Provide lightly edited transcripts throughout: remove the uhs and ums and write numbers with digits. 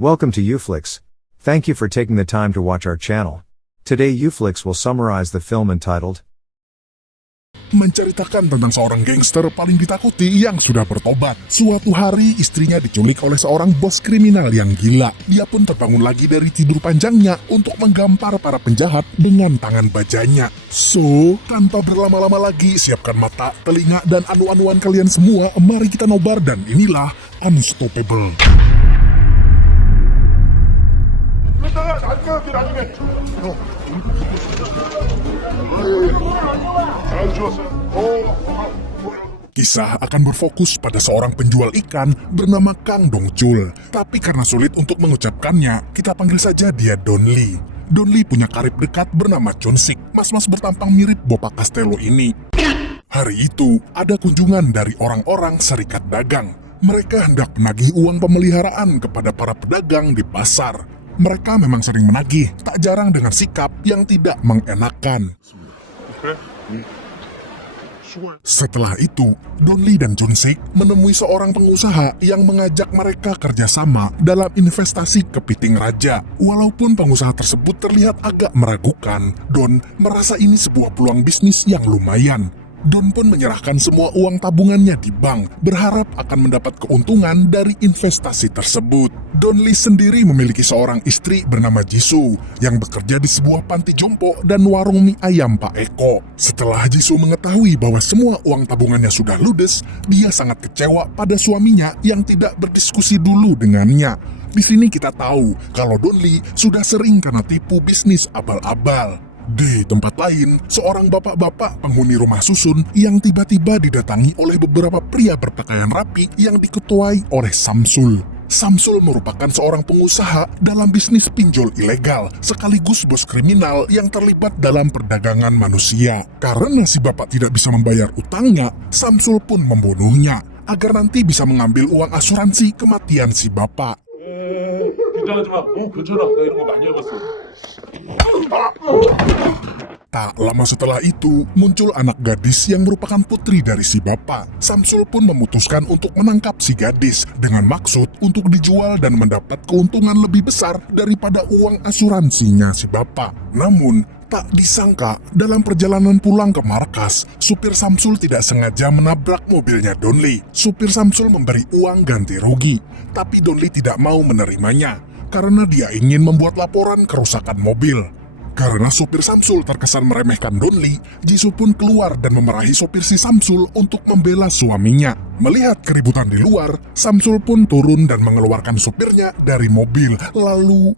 Welcome to Uflix. Thank you for taking the time to watch our channel. Today Uflix will summarize the film entitled menceritakan tentang seorang gangster paling ditakuti yang sudah bertobat. Suatu hari istrinya diculik oleh seorang bos kriminal yang gila. Dia pun terbangun lagi dari tidur panjangnya untuk menggampar para penjahat dengan tangan bajanya. So, tanpa berlama-lama lagi, siapkan mata, telinga, dan anu-anuan kalian semua. Mari kita nobar dan inilah Unstoppable. Kisah akan berfokus pada seorang penjual ikan bernama Kang Dongchul. Tapi karena sulit untuk mengucapkannya, kita panggil saja dia Don Lee. Don Lee punya karib dekat bernama Chun-sik, mas-mas bertampang mirip Bopa Castello ini. Hari itu, ada kunjungan dari orang-orang serikat dagang. Mereka hendak menagih uang pemeliharaan kepada para pedagang di pasar. Mereka memang sering menagih, tak jarang dengan sikap yang tidak mengenakan. Setelah itu, Don Lee dan Chun-sik menemui seorang pengusaha yang mengajak mereka kerjasama dalam investasi kepiting raja. Walaupun pengusaha tersebut terlihat agak meragukan, Don merasa ini sebuah peluang bisnis yang lumayan. Don pun menyerahkan semua uang tabungannya di bank, berharap akan mendapat keuntungan dari investasi tersebut. Don Lee sendiri memiliki seorang istri bernama Jisoo, yang bekerja di sebuah panti jompo dan warung mie ayam Pak Eko. Setelah Jisoo mengetahui bahwa semua uang tabungannya sudah ludes, dia sangat kecewa pada suaminya yang tidak berdiskusi dulu dengannya. Di sini kita tahu kalau Don Lee sudah sering kena tipu bisnis abal-abal. Di tempat lain, seorang bapak-bapak penghuni rumah susun yang tiba-tiba didatangi oleh beberapa pria berpakaian rapi yang diketuai oleh Samsul. Samsul merupakan seorang pengusaha dalam bisnis pinjol ilegal, sekaligus bos kriminal yang terlibat dalam perdagangan manusia. Karena si bapak tidak bisa membayar utangnya, Samsul pun membunuhnya, agar nanti bisa mengambil uang asuransi kematian si bapak. Tak lama setelah itu, muncul anak gadis yang merupakan putri dari si bapak. Samsul pun memutuskan untuk menangkap si gadis dengan maksud untuk dijual dan mendapat keuntungan lebih besar daripada uang asuransinya si bapak. Namun, tak disangka, dalam perjalanan pulang ke markas, supir Samsul tidak sengaja menabrak mobilnya Don Lee. Supir Samsul memberi uang ganti rugi, tapi Don Lee tidak mau menerimanya karena dia ingin membuat laporan kerusakan mobil. Karena supir Samsul terkesan meremehkan Don Lee, Jisoo pun keluar dan memarahi supir si Samsul untuk membela suaminya. Melihat keributan di luar, Samsul pun turun dan mengeluarkan supirnya dari mobil. Lalu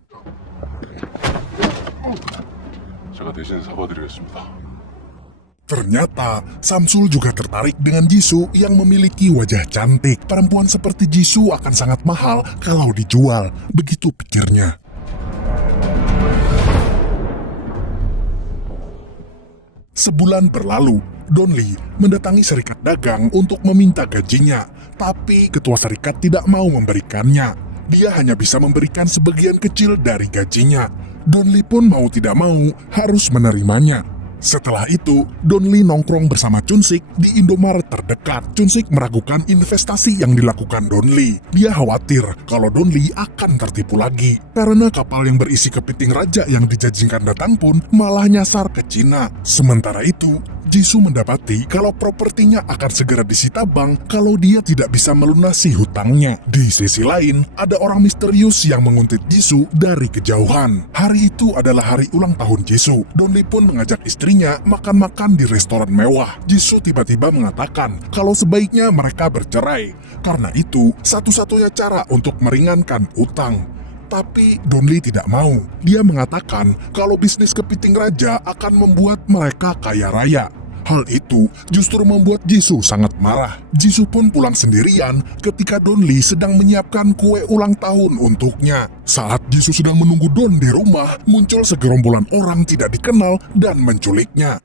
ternyata Samsul juga tertarik dengan Jisoo yang memiliki wajah cantik. Perempuan seperti Jisoo akan sangat mahal kalau dijual, begitu pikirnya. Sebulan berlalu, Don Lee mendatangi serikat dagang untuk meminta gajinya, tapi ketua serikat tidak mau memberikannya. Dia hanya bisa memberikan sebagian kecil dari gajinya. Don Lee pun mau tidak mau harus menerimanya. Setelah itu, Don Lee nongkrong bersama Chun-sik di Indomaret terdekat. Chun-sik meragukan investasi yang dilakukan Don Lee. Dia khawatir kalau Don Lee akan tertipu lagi, karena kapal yang berisi kepiting raja yang dijanjikan datang pun malah nyasar ke Cina. Sementara itu, Jisoo mendapati kalau propertinya akan segera disita bank kalau dia tidak bisa melunasi hutangnya. Di sisi lain, ada orang misterius yang menguntit Jisoo dari kejauhan. Hari itu adalah hari ulang tahun Jisoo. Don Lee pun mengajak istrinya makan-makan di restoran mewah. Jisoo tiba-tiba mengatakan kalau sebaiknya mereka bercerai. Karena itu, satu-satunya cara untuk meringankan utang. Tapi Don Lee tidak mau. Dia mengatakan kalau bisnis kepiting raja akan membuat mereka kaya raya. Hal itu justru membuat Jisoo sangat marah. Jisoo pun pulang sendirian ketika Don Lee sedang menyiapkan kue ulang tahun untuknya. Saat Jisoo sedang menunggu Don di rumah, muncul segerombolan orang tidak dikenal dan menculiknya.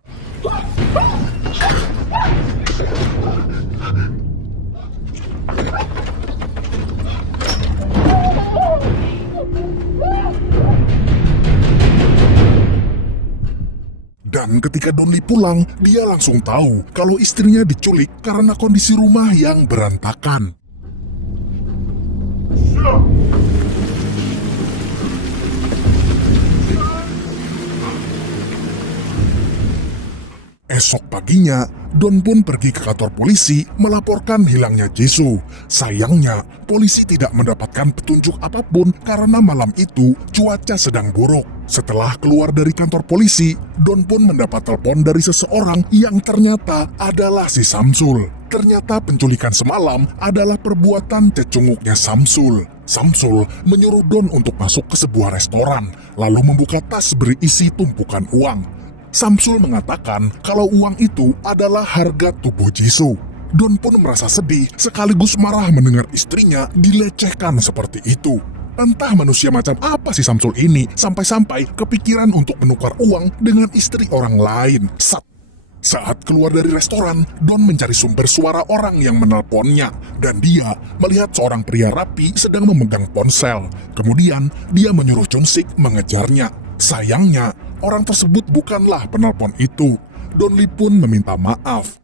Dan ketika Don Lee pulang, dia langsung tahu kalau istrinya diculik karena kondisi rumah yang berantakan. Esok paginya, Don pun pergi ke kantor polisi melaporkan hilangnya Jisoo. Sayangnya, polisi tidak mendapatkan petunjuk apapun karena malam itu cuaca sedang buruk. Setelah keluar dari kantor polisi, Don pun mendapat telepon dari seseorang yang ternyata adalah si Samsul. Ternyata penculikan semalam adalah perbuatan cecunguknya Samsul. Samsul menyuruh Don untuk masuk ke sebuah restoran, lalu membuka tas berisi tumpukan uang. Samsul mengatakan kalau uang itu adalah harga tubuh Jisoo. Don pun merasa sedih sekaligus marah mendengar istrinya dilecehkan seperti itu. Entah manusia macam apa si Samsul ini sampai-sampai kepikiran untuk menukar uang dengan istri orang lain. Saat keluar dari restoran, Don mencari sumber suara orang yang menelponnya dan dia melihat seorang pria rapi sedang memegang ponsel. Kemudian dia menyuruh Chun-sik mengejarnya. Sayangnya, orang tersebut bukanlah penelpon itu. Don Lee pun meminta maaf.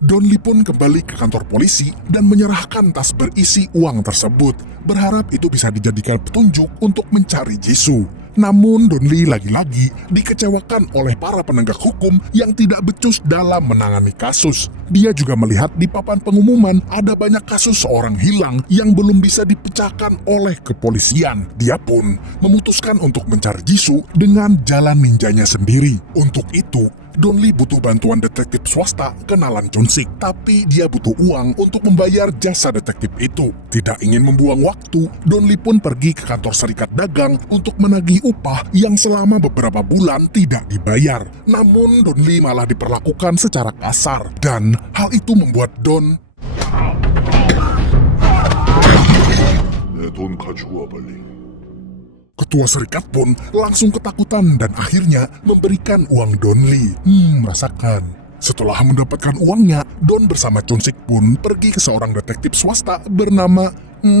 Don Lee pun kembali ke kantor polisi dan menyerahkan tas berisi uang tersebut, berharap itu bisa dijadikan petunjuk untuk mencari Jisoo. Namun Don Lee lagi-lagi dikecewakan oleh para penegak hukum yang tidak becus dalam menangani kasus. Dia juga melihat di papan pengumuman ada banyak kasus seorang hilang yang belum bisa dipecahkan oleh kepolisian. Dia pun memutuskan untuk mencari Jisoo dengan jalan ninjanya sendiri. Untuk itu, Don Lee butuh bantuan detektif swasta kenalan Chun-sik, tapi dia butuh uang untuk membayar jasa detektif itu. Tidak ingin membuang waktu, Don Lee pun pergi ke kantor serikat dagang untuk menagih upah yang selama beberapa bulan tidak dibayar. Namun Don Lee malah diperlakukan secara kasar, dan hal itu membuat Don 돈 가지고 와 빨리. Ketua serikat pun langsung ketakutan dan akhirnya memberikan uang Don Lee. Rasakan. Setelah mendapatkan uangnya, Don bersama Chun-sik pun pergi ke seorang detektif swasta bernama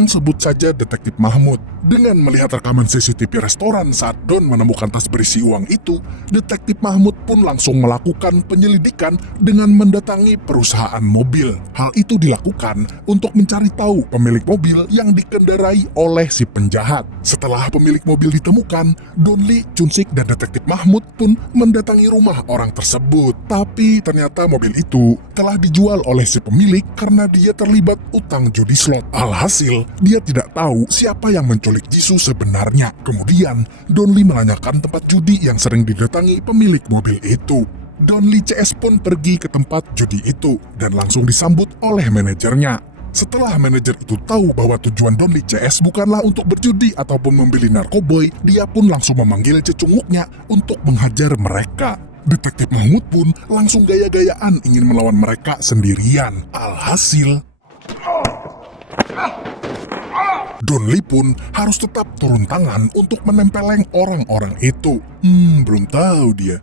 sebut saja Detektif Mahmud. Dengan melihat rekaman CCTV restoran saat Don menemukan tas berisi uang itu, Detektif Mahmud pun langsung melakukan penyelidikan dengan mendatangi perusahaan mobil. Hal itu dilakukan untuk mencari tahu pemilik mobil yang dikendarai oleh si penjahat. Setelah pemilik mobil ditemukan, Don Lee, Chun-sik, dan Detektif Mahmud pun mendatangi rumah orang tersebut. Tapi ternyata mobil itu telah dijual oleh si pemilik karena dia terlibat utang judi slot. Alhasil, dia tidak tahu siapa yang menculik Jisoo sebenarnya. Kemudian, Don Lee menanyakan tempat judi yang sering didatangi pemilik mobil itu. Don Lee CS pun pergi ke tempat judi itu dan langsung disambut oleh manajernya. Setelah manajer itu tahu bahwa tujuan Don Lee CS bukanlah untuk berjudi ataupun membeli narkoboy, dia pun langsung memanggil cecunguknya untuk menghajar mereka. Detektif Mahmud pun langsung gaya-gayaan ingin melawan mereka sendirian. Alhasil, Don Lee pun harus tetap turun tangan untuk menempeleng orang-orang itu. Belum tahu dia.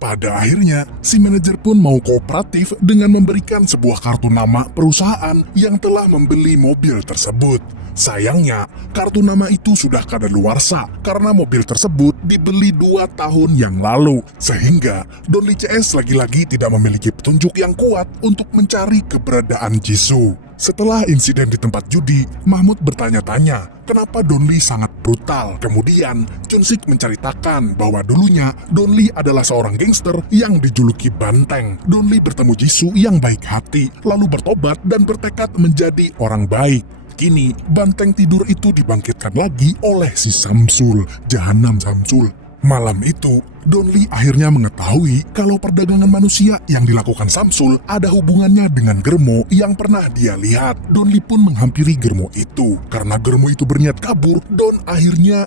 Pada akhirnya, si manajer pun mau kooperatif dengan memberikan sebuah kartu nama perusahaan yang telah membeli mobil tersebut. Sayangnya, kartu nama itu sudah kadaluarsa karena mobil tersebut dibeli 2 tahun yang lalu. Sehingga, Don Lee CS lagi-lagi tidak memiliki petunjuk yang kuat untuk mencari keberadaan Jisoo. Setelah insiden di tempat judi, Mahmud bertanya-tanya kenapa Don Lee sangat brutal. Kemudian, Chun-sik menceritakan bahwa dulunya Don Lee adalah seorang gangster yang dijuluki Banteng. Don Lee bertemu Jisoo yang baik hati, lalu bertobat dan bertekad menjadi orang baik. Kini, Banteng tidur itu dibangkitkan lagi oleh si Samsul, Jahanam Samsul. Malam itu, Don Lee akhirnya mengetahui kalau perdagangan manusia yang dilakukan Samsul ada hubungannya dengan Germo yang pernah dia lihat. Don Lee pun menghampiri Germo itu. Karena Germo itu berniat kabur, Don akhirnya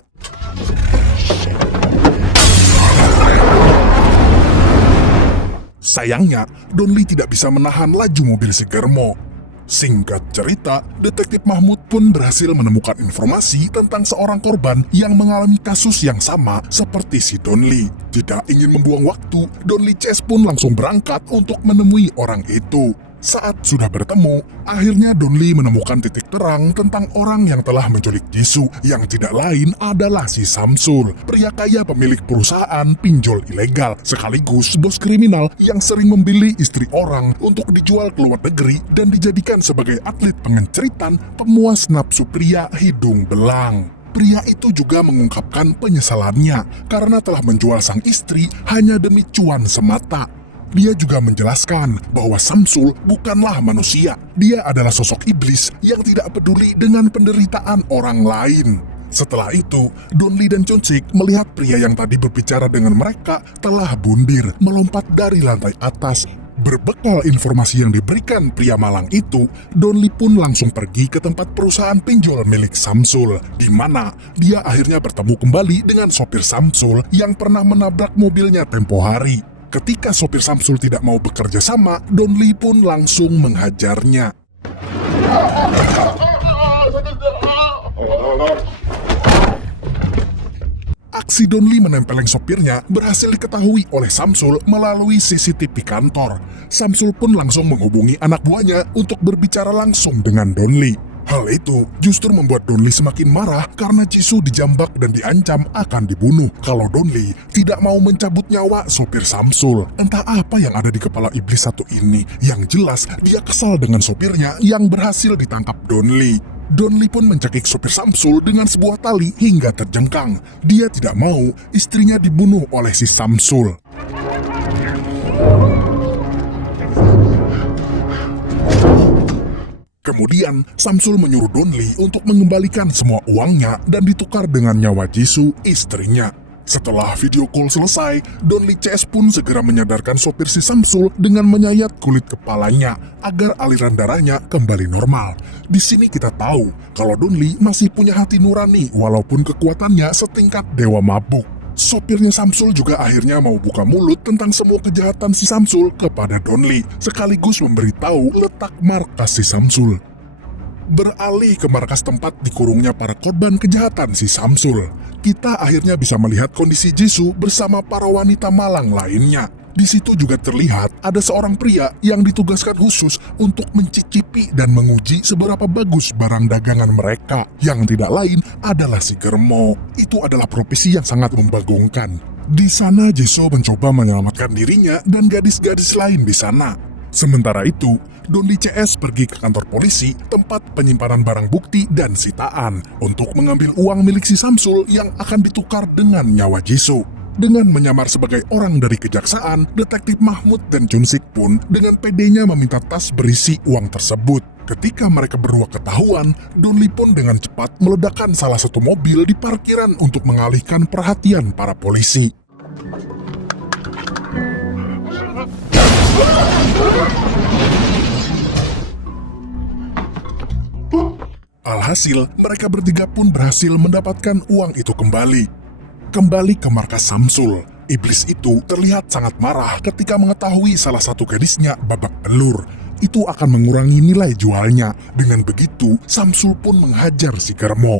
sayangnya, Don Lee tidak bisa menahan laju mobil si Germo. Singkat cerita, Detektif Mahmud pun berhasil menemukan informasi tentang seorang korban yang mengalami kasus yang sama seperti si Don Lee. Tidak ingin membuang waktu, Don Lee CS pun langsung berangkat untuk menemui orang itu. Saat sudah bertemu, akhirnya Donli menemukan titik terang tentang orang yang telah menculik Jisoo, yang tidak lain adalah si Samsul, pria kaya pemilik perusahaan pinjol ilegal, sekaligus bos kriminal yang sering membeli istri orang untuk dijual ke luar negeri dan dijadikan sebagai atlet pengenceritan pemuas nafsu pria hidung belang. Pria itu juga mengungkapkan penyesalannya karena telah menjual sang istri hanya demi cuan semata. Dia juga menjelaskan bahwa Samsul bukanlah manusia. Dia adalah sosok iblis yang tidak peduli dengan penderitaan orang lain. Setelah itu, Donli dan Chun-sik melihat pria yang tadi berbicara dengan mereka telah bundir melompat dari lantai atas. Berbekal informasi yang diberikan pria malang itu, Donli pun langsung pergi ke tempat perusahaan pinjol milik Samsul, di mana dia akhirnya bertemu kembali dengan sopir Samsul yang pernah menabrak mobilnya tempo hari. Ketika sopir Samsul tidak mau bekerja sama, Donli pun langsung menghajarnya. Aksi Donli menempeleng sopirnya berhasil diketahui oleh Samsul melalui CCTV kantor. Samsul pun langsung menghubungi anak buahnya untuk berbicara langsung dengan Donli. Hal itu justru membuat Donli semakin marah karena Jisoo dijambak dan diancam akan dibunuh kalau Donli tidak mau mencabut nyawa sopir Samsul. Entah apa yang ada di kepala iblis satu ini. Yang jelas dia kesal dengan sopirnya yang berhasil ditangkap Donli. Donli pun mencekik sopir Samsul dengan sebuah tali hingga terjengkang. Dia tidak mau istrinya dibunuh oleh si Samsul. Kemudian, Samsul menyuruh Donli untuk mengembalikan semua uangnya dan ditukar dengan nyawa Jisoo, istrinya. Setelah video call selesai, Donli CS pun segera menyadarkan sopir si Samsul dengan menyayat kulit kepalanya agar aliran darahnya kembali normal. Di sini kita tahu kalau Donli masih punya hati nurani walaupun kekuatannya setingkat dewa mabuk. Sopirnya Samsul juga akhirnya mau buka mulut tentang semua kejahatan si Samsul kepada Donli, sekaligus memberitahu letak markas si Samsul. Beralih ke markas tempat dikurungnya para korban kejahatan si Samsul, kita akhirnya bisa melihat kondisi Jisoo bersama para wanita malang lainnya. Di situ juga terlihat ada seorang pria yang ditugaskan khusus untuk mencicipi dan menguji seberapa bagus barang dagangan mereka. Yang tidak lain adalah si Germo. Itu adalah profesi yang sangat membagongkan. Di sana Jisoo mencoba menyelamatkan dirinya dan gadis-gadis lain di sana. Sementara itu, Donli CS pergi ke kantor polisi, tempat penyimpanan barang bukti dan sitaan, untuk mengambil uang milik si Samsul yang akan ditukar dengan nyawa Jisoo. Dengan menyamar sebagai orang dari kejaksaan, detektif Mahmud dan Chun-sik pun dengan pedenya meminta tas berisi uang tersebut. Ketika mereka berdua ketahuan, Donli pun dengan cepat meledakkan salah satu mobil di parkiran untuk mengalihkan perhatian para polisi. Alhasil, mereka bertiga pun berhasil mendapatkan uang itu kembali. Kembali ke markas Samsul, iblis itu terlihat sangat marah ketika mengetahui salah satu gadisnya babak belur. Itu akan mengurangi nilai jualnya. Dengan begitu, Samsul pun menghajar si Germo.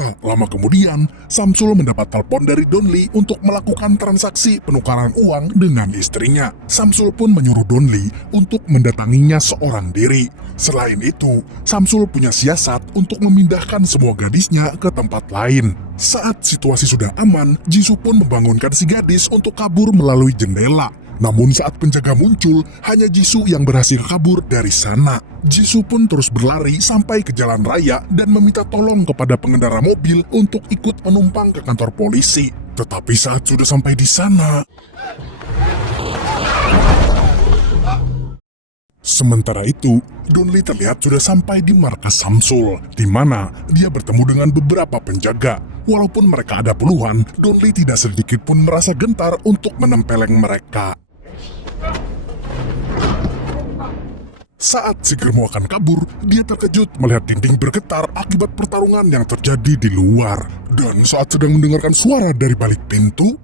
Tak lama kemudian, Samsul mendapat telepon dari Donli untuk melakukan transaksi penukaran uang dengan istrinya. Samsul pun menyuruh Donli untuk mendatanginya seorang diri. Selain itu, Samsul punya siasat untuk memindahkan semua gadisnya ke tempat lain. Saat situasi sudah aman, Jisoo pun membangunkan si gadis untuk kabur melalui jendela. Namun saat penjaga muncul, hanya Jisoo yang berhasil kabur dari sana. Jisoo pun terus berlari sampai ke jalan raya dan meminta tolong kepada pengendara mobil untuk ikut menumpang ke kantor polisi. Tetapi saat sudah sampai di sana, sementara itu, Donli terlihat sudah sampai di markas Samsul, di mana dia bertemu dengan beberapa penjaga. Walaupun mereka ada puluhan, Donli tidak sedikit pun merasa gentar untuk menempeleng mereka. Saat si Germo akan kabur, dia terkejut melihat dinding bergetar akibat pertarungan yang terjadi di luar. Dan saat sedang mendengarkan suara dari balik pintu,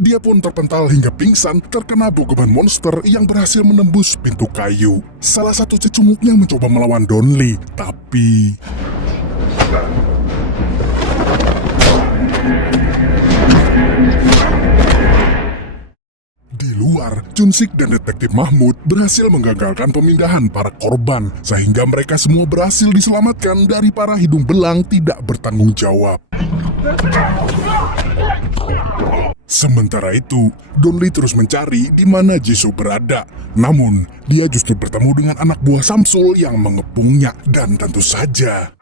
dia pun terpental hingga pingsan terkena bogoman monster yang berhasil menembus pintu kayu. Salah satu cecunguknya mencoba melawan Donli, tapi Di luar, Chun-sik dan detektif Mahmud berhasil menggagalkan pemindahan para korban, sehingga mereka semua berhasil diselamatkan dari para hidung belang tidak bertanggung jawab. Sementara itu, Donli terus mencari di mana Jisoo berada. Namun, dia justru bertemu dengan anak buah Samsul yang mengepungnya. Dan tentu saja,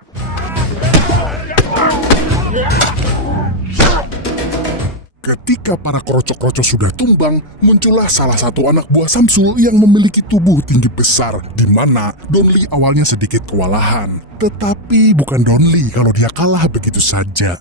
ketika para krocok-krocok sudah tumbang, muncullah salah satu anak buah Samsul yang memiliki tubuh tinggi besar, di mana Donli awalnya sedikit kewalahan. Tetapi bukan Donli kalau dia kalah begitu saja.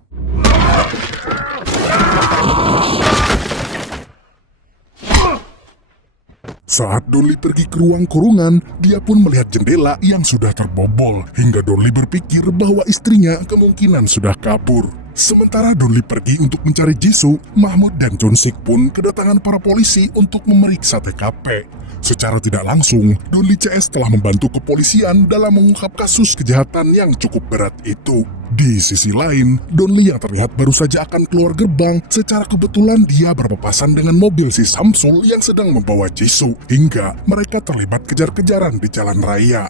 Saat Donli pergi ke ruang kurungan, dia pun melihat jendela yang sudah terbobol, hingga Donli berpikir bahwa istrinya kemungkinan sudah kabur. Sementara Donli pergi untuk mencari Jisoo, Mahmud dan Chun-sik pun kedatangan para polisi untuk memeriksa TKP. Secara tidak langsung, Donli CS telah membantu kepolisian dalam mengungkap kasus kejahatan yang cukup berat itu. Di sisi lain, Donli yang terlihat baru saja akan keluar gerbang, secara kebetulan dia berpapasan dengan mobil si Samsul yang sedang membawa Jisoo, hingga mereka terlibat kejar-kejaran di jalan raya.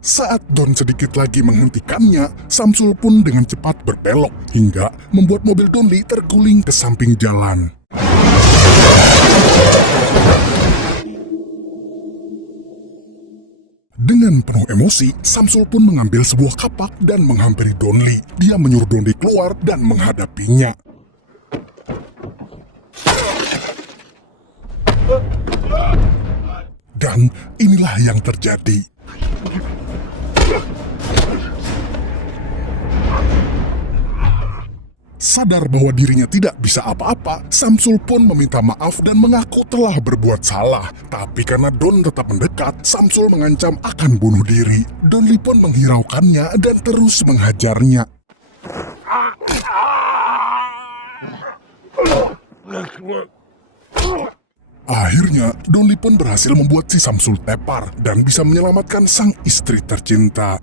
Saat Don sedikit lagi menghentikannya, Samsul pun dengan cepat berbelok hingga membuat mobil Donli terguling ke samping jalan. Dengan penuh emosi, Samsul pun mengambil sebuah kapak dan menghampiri Donli. Dia menyuruh Donli keluar dan menghadapinya. Dan inilah yang terjadi. Sadar bahwa dirinya tidak bisa apa-apa, Samsul pun meminta maaf dan mengaku telah berbuat salah. Tapi karena Don tetap mendekat, Samsul mengancam akan bunuh diri. Donli pun menghiraukannya dan terus menghajarnya. Akhirnya, Donli pun berhasil membuat si Samsul tepar dan bisa menyelamatkan sang istri tercinta.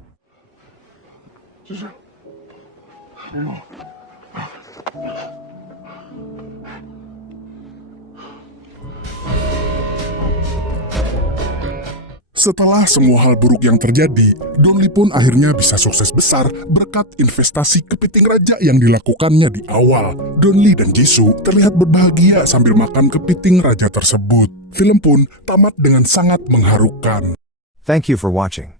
Setelah semua hal buruk yang terjadi, Donli pun akhirnya bisa sukses besar berkat investasi kepiting raja yang dilakukannya di awal. Donli dan Jisoo terlihat berbahagia sambil makan kepiting raja tersebut. Film pun tamat dengan sangat mengharukan. Thank you for watching.